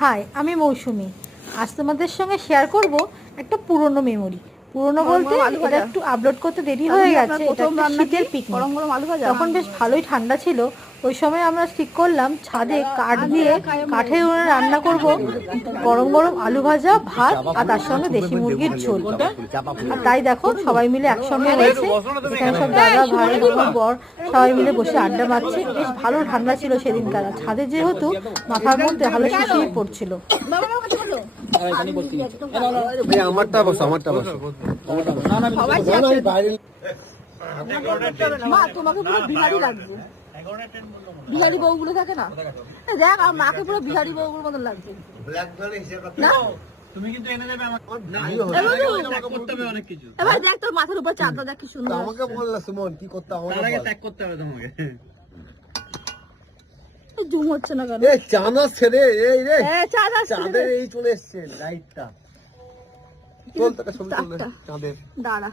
High, আমি মৌসুমি। আজ তোমাদের সঙ্গে শেয়ার করব একটা পুরনো মেমোরি। পুরনো বলতে এটা একটু আপলোড করতে দেরি হয়ে গেছে। এটা একটা শীতের পিকনিক। তখন বেশ ভালোই ঠান্ডা ছিল। ওই সময় আমরা ঠিক করলাম ছাদে কাঠ দিয়ে কাঠের উনুনে রান্না করব গরম গরম আলু ভাজা, ভাত আর তার সঙ্গে দেশি মুরগির ঝোল। আর তাই দেখো সবাই মিলে একসঙ্গে হয়েছে। এখানে সব দাদা ভাই বর সবাই মিলে বসে আড্ডা মারছে। বেশ ভালো ঠান্ডা ছিল সেদিনকার। ছাদে যেহেতু মাথার মধ্যে ভালো শিশির পড়ছিল। বিহারি বউগুলো থাকে না, দেখ আমার মাকে পুরো বিহারি বউগুলোর মতন লাগছে। এবার দেখ তোর মাথার উপর চাদর দেখ কি সুন্দর। আমাকে বললা সুমন কি করতে আমাকে ত্যাগ করতে হবে তোমাকে। জুম হচ্ছে না কেন? এই চাঁদা ছেড়ে এই রে, হ্যাঁ চাঁদা চাঁদের এই চলে এসেছে লাইটটা। চল তোকে ছবি তুলে চাঁদের। দাঁড়া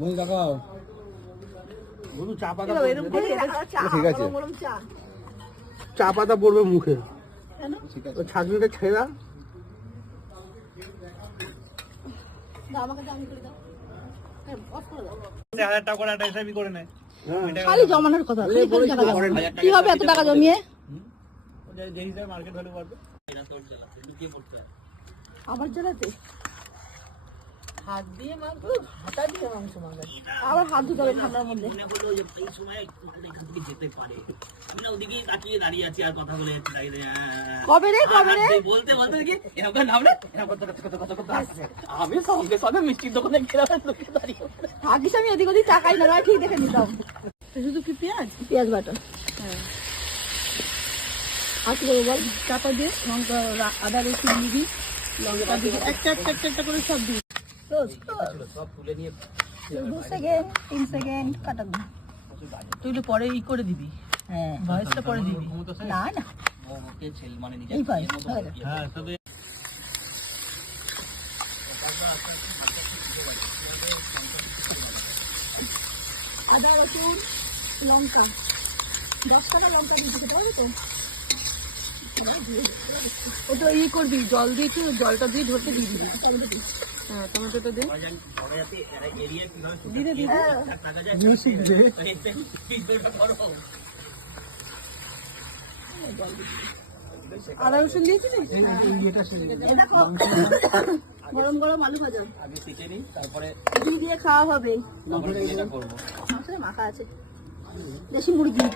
মই লাগাও বলু চা পাতা। ঠিক আছে, চা পাতা পড়বে মুখে। ঠিক আছে, ওই ছাগনিটা ছেড়া। আমাকে দাম করে দাও। অফ করে দাও। 1000 টাকা করে একটা হিসাবই করে নেয়। খালি জমানোর কথা। কি হবে এত টাকা জমিয়ে? যে হিসাবে মার্কেট ভ্যালু বাড়বে। আমার জেলাতে হাত দিয়ে মাংস, হাতা দিয়ে মাংস মাংস, আবার হাত ধুতে হবে ঠান্ডার মধ্যে। এই সময় এখান থেকে যেতে পারে। আমি না ওদিকেই তাকিয়ে দাঁড়িয়ে আছি আর কথা বলে যাচ্ছি দাঁড়িয়ে। কবে রে কবে রে বলতে বলতে কি এরকম নাম রে এরকম কথা আসছে। আমি সঙ্গে সঙ্গে মিষ্টির দোকানে গেলাম, লোকে দাঁড়িয়ে। ভাগিস আমি এদিক ওদিক তাকাই না, ঠিক দেখে নিতাম। শুধু কি পেঁয়াজ পেঁয়াজ বাটা, হ্যাঁ আর কি করবো বল? চাপা দিয়ে লঙ্কা, আদা রসুন দিবি, লঙ্কা দিবি, একটা একটা একটা করে সব দিবি। সব তুলে নিয়ে 2 সেকেন্ড 3 সেকেন্ড কাটা দিবি। তুই পরে ই করে দিবি, হ্যাঁ ভয়েসটা পরে দিবি। না না ওকে ছেল মানে নিজে এই ভাই হ্যাঁ তবে আদা রসুন লঙ্কা 10 টাকা লঙ্কা দিতে খেতে পারবে তো? ওটা ই করবি, জল দিয়ে একটু জলটা দিয়ে ধরতে দিয়ে দিবি। হ্যাঁ টমেটোটা দিয়ে এরিয়া কিভাবে ধীরে ধীরে থাকা যায় মিউজিক দে। আদা রসুন দিয়েছিস? গরম গরম আলু ভাজা আগে শিখে নিই, তারপরে ঘি দিয়ে খাওয়া হবে। এটা করবো। মাখা আছে দেশি মুরগি।